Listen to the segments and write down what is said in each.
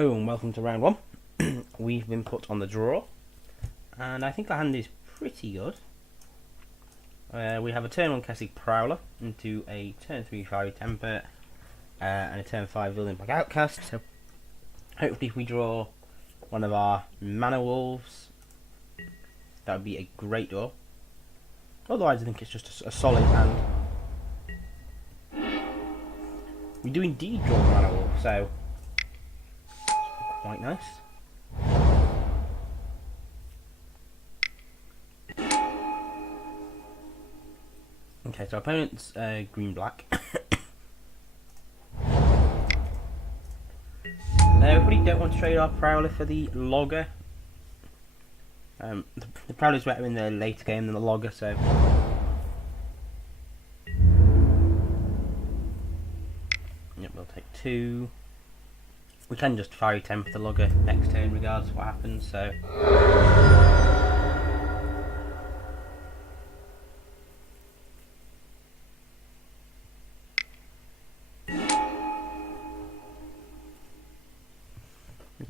Hello and welcome to round one. We've been put on the draw, and I think our hand is pretty good. We have a turn 1 Kessig Prowler into a turn 3 Fiery Temper and a turn 5 Building Block Outcast. So hopefully if we draw one of our Mana Wolves, that would be a great draw. Otherwise I think it's just a solid hand. We do indeed draw the Mana Wolf, so quite nice. Okay, so our opponent's green-black. We probably don't want to trade our Prowler for the Logger. The Prowler's better in the later game than the Logger, so... Yep, we'll take 2. We can just Fiery Temper the Logger next turn regardless of what happens, so...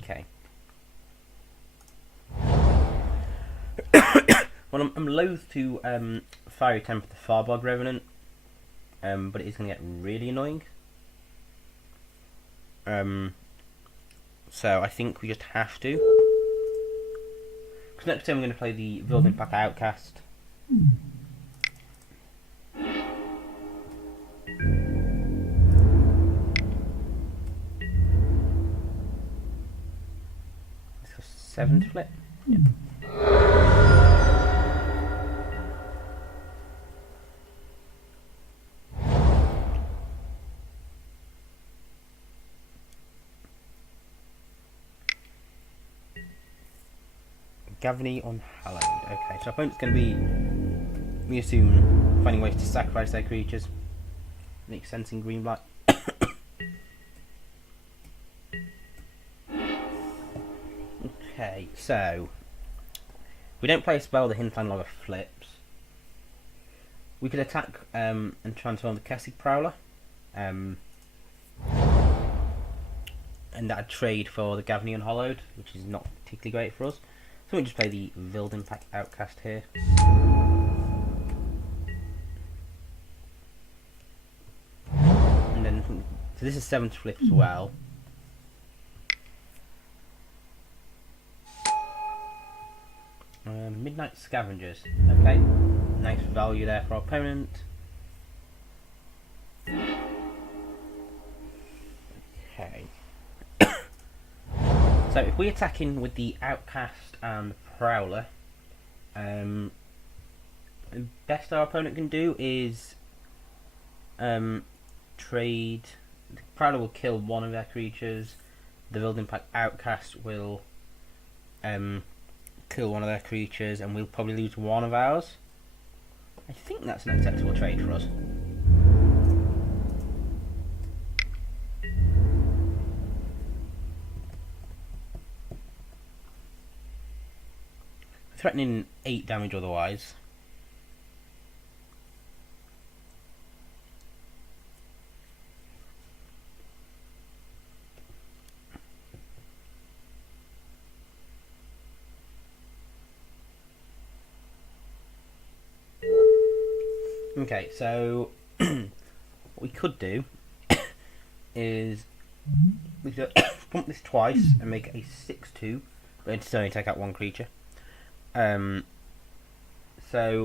Okay. Well, I'm loath to Fiery Temper the Farbog Revenant, but it is going to get really annoying. So I think we just have to. Because next time I'm going to play the Building Block Outcast. Let's go 7 to flip. Yep. Gavany Unhallowed. Okay, so our opponent's going to be, we assume, finding ways to sacrifice their creatures. Makes sense in green-black. Okay, so we don't play a spell, the Hinterland Logger flips. We could attack and transform the Kessig Prowler. And that'd trade for the Gavany Unhallowed, which is not particularly great for us. So we just play the Building Block Outcast here. And then, so this is 7 to flip as well. Midnight Scavengers. Okay, nice value there for our opponent. Okay. So if we attack in with the Outcast and the Prowler, the best our opponent can do is trade. The Prowler will kill one of their creatures. The Building Block Outcast will kill one of their creatures, and we'll probably lose one of ours. I think that's an acceptable trade for us. Threatening 8 damage otherwise. Okay, so what we could do is we could pump this twice and make a 6/2, but it's only take out one creature. So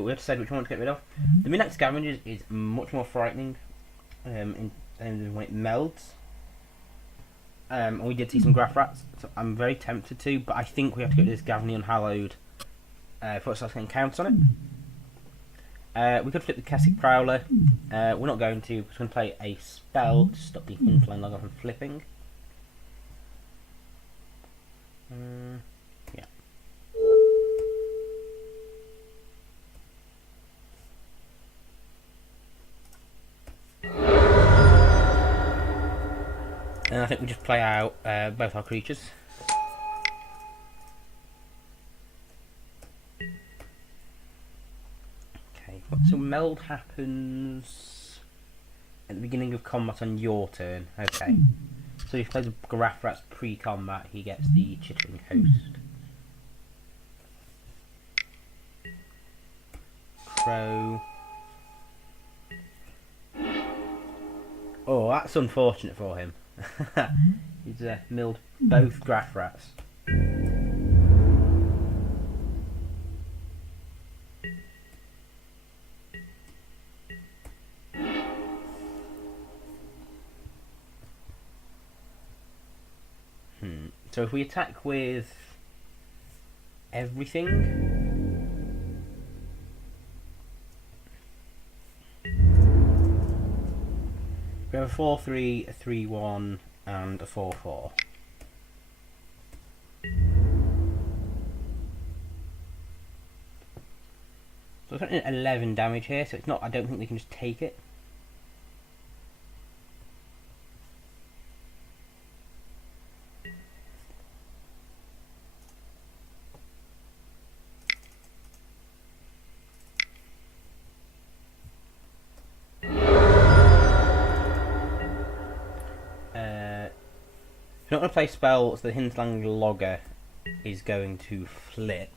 we have to decide which one to get rid of. The Midnight Scavengers is much more frightening in when it melds. And we did see some Graph Rats, so I'm very tempted to, but I think we have to get this Gavany Unhallowed for us to getting counts on it. We could flip the Kessig Prowler. We're not going to, because we're going to play a spell to stop the Hinterland Logger from flipping. Yeah. And I think we just play out both our creatures. Okay, so meld happens at the beginning of combat on your turn. Okay. So if he plays a Grafrat's pre-combat, he gets the Chittering Host. Crow. Oh, that's unfortunate for him. He's milled both Grafrats. So if we attack with everything, we have a 4-3, a 3-1, and a 4-4. So it's got 11 damage here, so it's not. I don't think we can just take it. If you're not going to play spells, the Innistrad Logger is going to flip.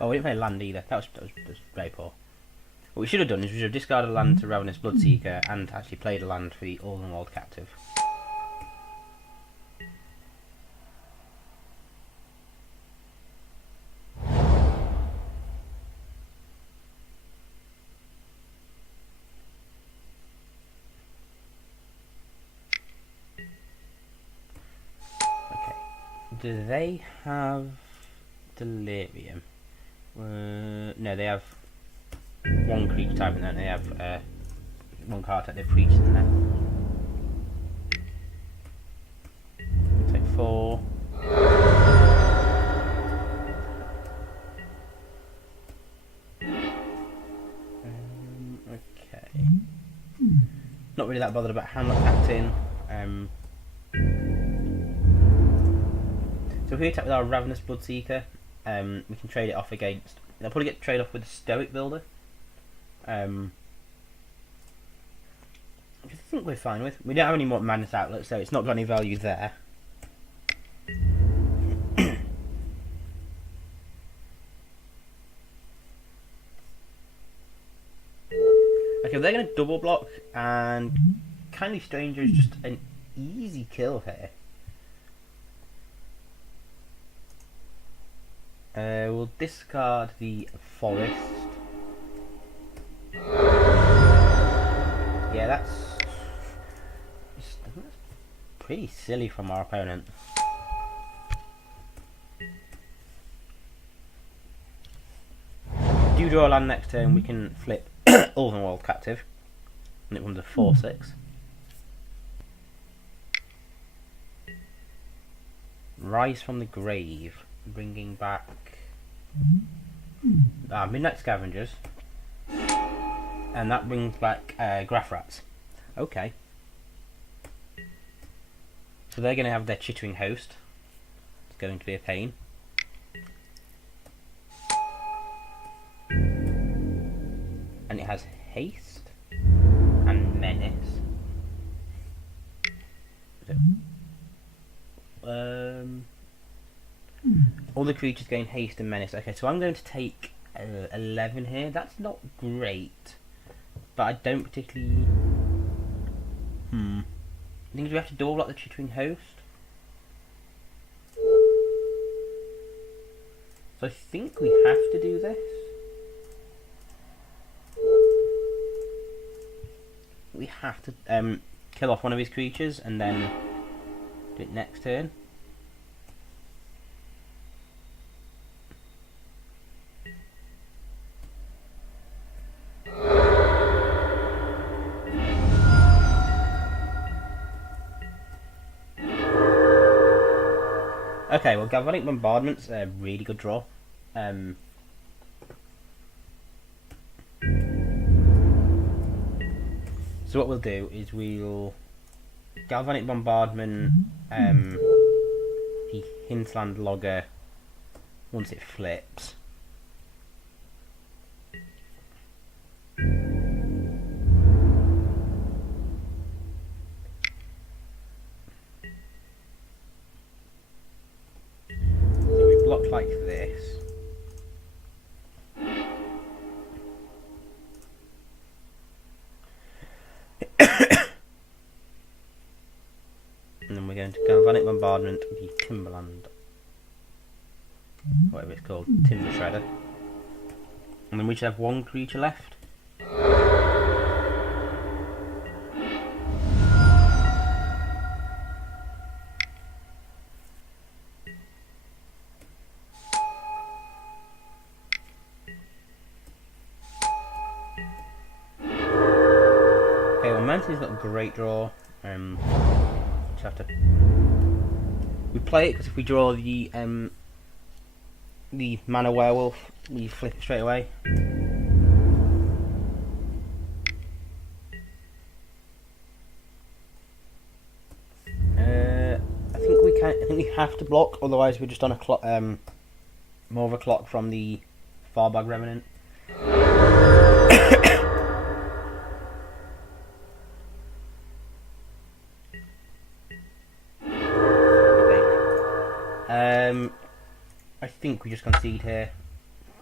Oh, we didn't play land either. That was very poor. What we should have done is we should have discarded a land to Ravenous Bloodseeker and actually played a land for the All-in-World Captive. Do they have Delirium? No, they have one creature type and then they have one card type. They've creatures in there. Take 4. Okay. Not really that bothered about Hamlet Captain. So if we attack with our Ravenous Bloodseeker, we can trade it off against. I'll probably get trade off with the Stoic Builder, which I think we're fine with. We don't have any more Madness Outlets, so it's not got any value there. Okay, they're going to double block, and Kindly Stranger is just an easy kill here. We'll discard the Forest. Yeah, that's pretty silly from our opponent. Do draw a land next turn, we can flip All-in-World Captive, and it becomes a 4-6. Rise from the Grave, bringing back Midnight Scavengers, and that brings back Grafrats. Okay. So they're going to have their Chittering Host. It's going to be a pain. And it has Haste and Menace. All the creatures gain Haste and Menace. Okay, so I'm going to take 11 here. That's not great, but I don't particularly. I think we have to double block the Chittering Host. So I think we have to do this. We have to kill off one of his creatures and then do it next turn. Okay, well, Galvanic Bombardment's a really good draw. So what we'll do is we'll Galvanic Bombardment the Innistrad Logger once it flips. bombardment the Timberland, whatever it's called, Timber Shredder, and then we should have one creature left. Okay, well, Mantis got a great draw. Just have to. We play it because if we draw the mana werewolf, we flip it straight away. I think we have to block, otherwise we're just on a clock. More of a clock from the Farbag Revenant. I think we just concede here.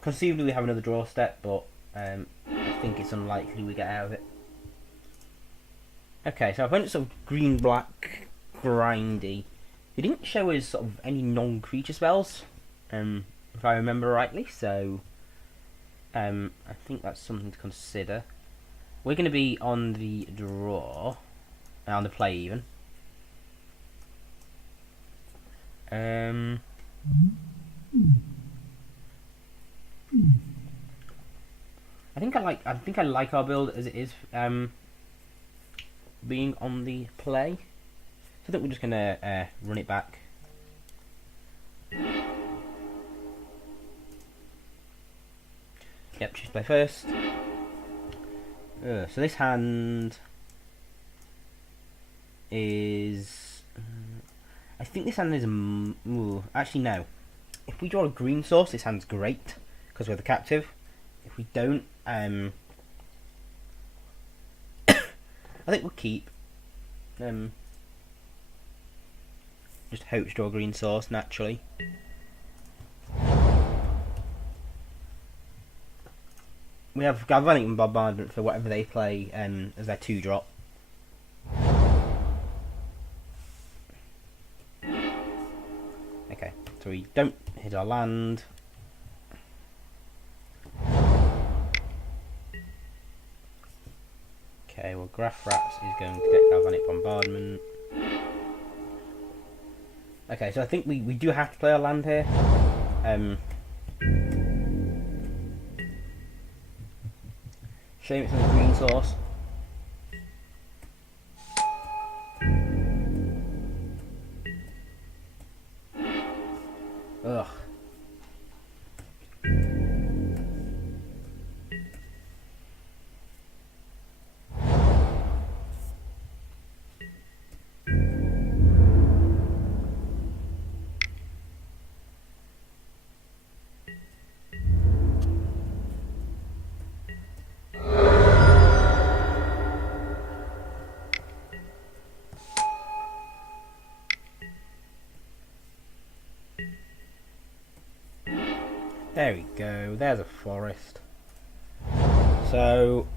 Conceivably we have another draw step, but I think it's unlikely we get out of it. Okay, so I went sort of green-black, grindy. He didn't show us sort of any non-creature spells, if I remember rightly, so I think that's something to consider. We're going to be on the draw, on the play even. I think I like our build as it is, being on the play. So I think we're just gonna run it back. Yep, choose play first. So this hand is. I think this hand is. Actually, no. If we draw a green source, this hand's great because we're the captive. If we don't, I think we'll keep. Just hope to draw a green source naturally. We have Galvanic Bombardment for whatever they play as their 2-drop. Okay, so we don't hit our land. Okay, well, Graph Rats is going to get Galvanic Bombardment. Okay, so I think we do have to play our land here. Shame it's on a green source. Ugh. There we go, there's a forest. So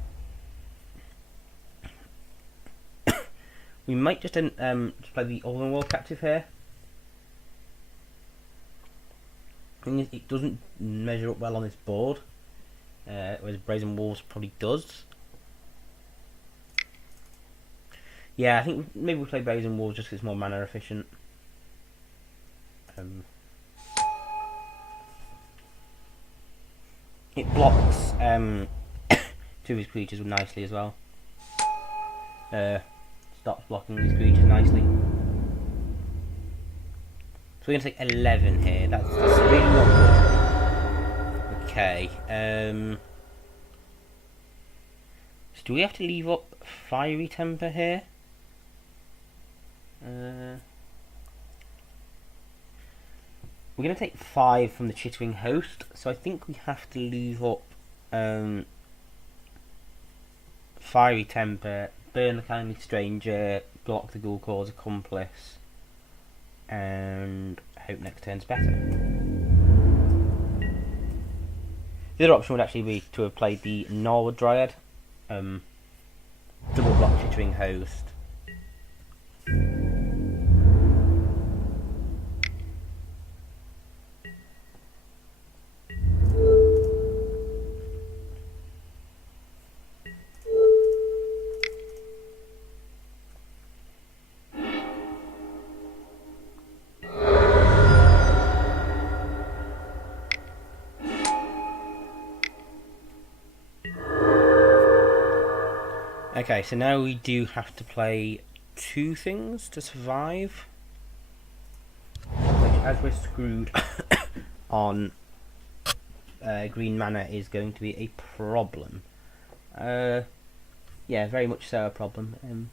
we might just play the Oven World Captive here. Thing is, it doesn't measure up well on this board, whereas Brazen Wolves probably does. Yeah, I think maybe we'll play Brazen Wolves just because it's more mana efficient. It blocks 2 of his creatures nicely as well. Stops blocking these creatures nicely. So we're going to take 11 here. That's really not good. Okay. So do we have to leave up Fiery Temper here? We're going to take 5 from the Chittering Host, so I think we have to leave up Fiery Temper, Burn the Kindly Stranger, block the Ghoul Cause Accomplice, and hope next turn's better. The other option would actually be to have played the Norwood Dryad, double block Chittering Host. Okay, so now we do have to play 2 things to survive. Which, as we're screwed on green mana, is going to be a problem. Yeah, very much so a problem.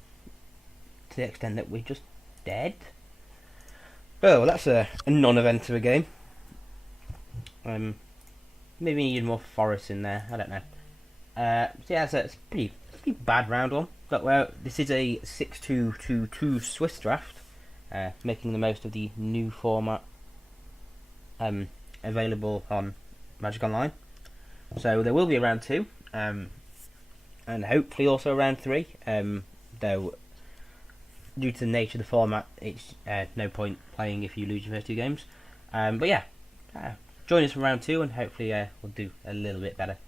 To the extent that we're just dead. Oh, well, that's a non-event of a game. Maybe we need more forests in there. I don't know. So yeah, it's a pretty bad round one. But well, this is a 6-2-2-2 Swiss draft, making the most of the new format available on Magic Online. So there will be a round 2, and hopefully also a round 3. Though due to the nature of the format, it's no point playing if you lose your first 2 games. But yeah, join us for round 2, and hopefully we'll do a little bit better.